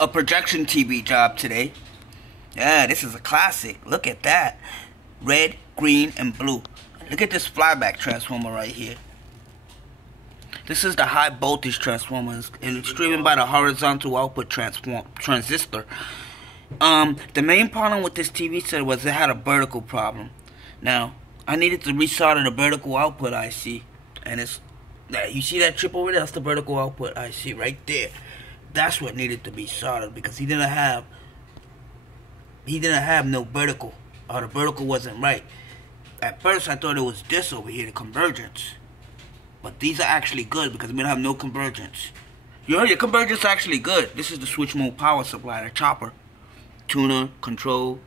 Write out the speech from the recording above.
a projection TV job today. Yeah, this is a classic. Look at that. Red, green, and blue. Look at this flyback transformer right here. This is the high voltage transformer, and it's driven by the horizontal output transistor. The main problem with this TV set was it had a vertical problem. Now, I needed to resolder the vertical output IC, and it's, you see that chip over there? That's the vertical output IC right there. That's what needed to be soldered because he didn't have no vertical, or the vertical wasn't right. At first I thought it was this over here, the convergence. But these are actually good because we don't have no convergence. Your convergence is actually good. This is the switch mode power supply, the chopper. Tuner, control,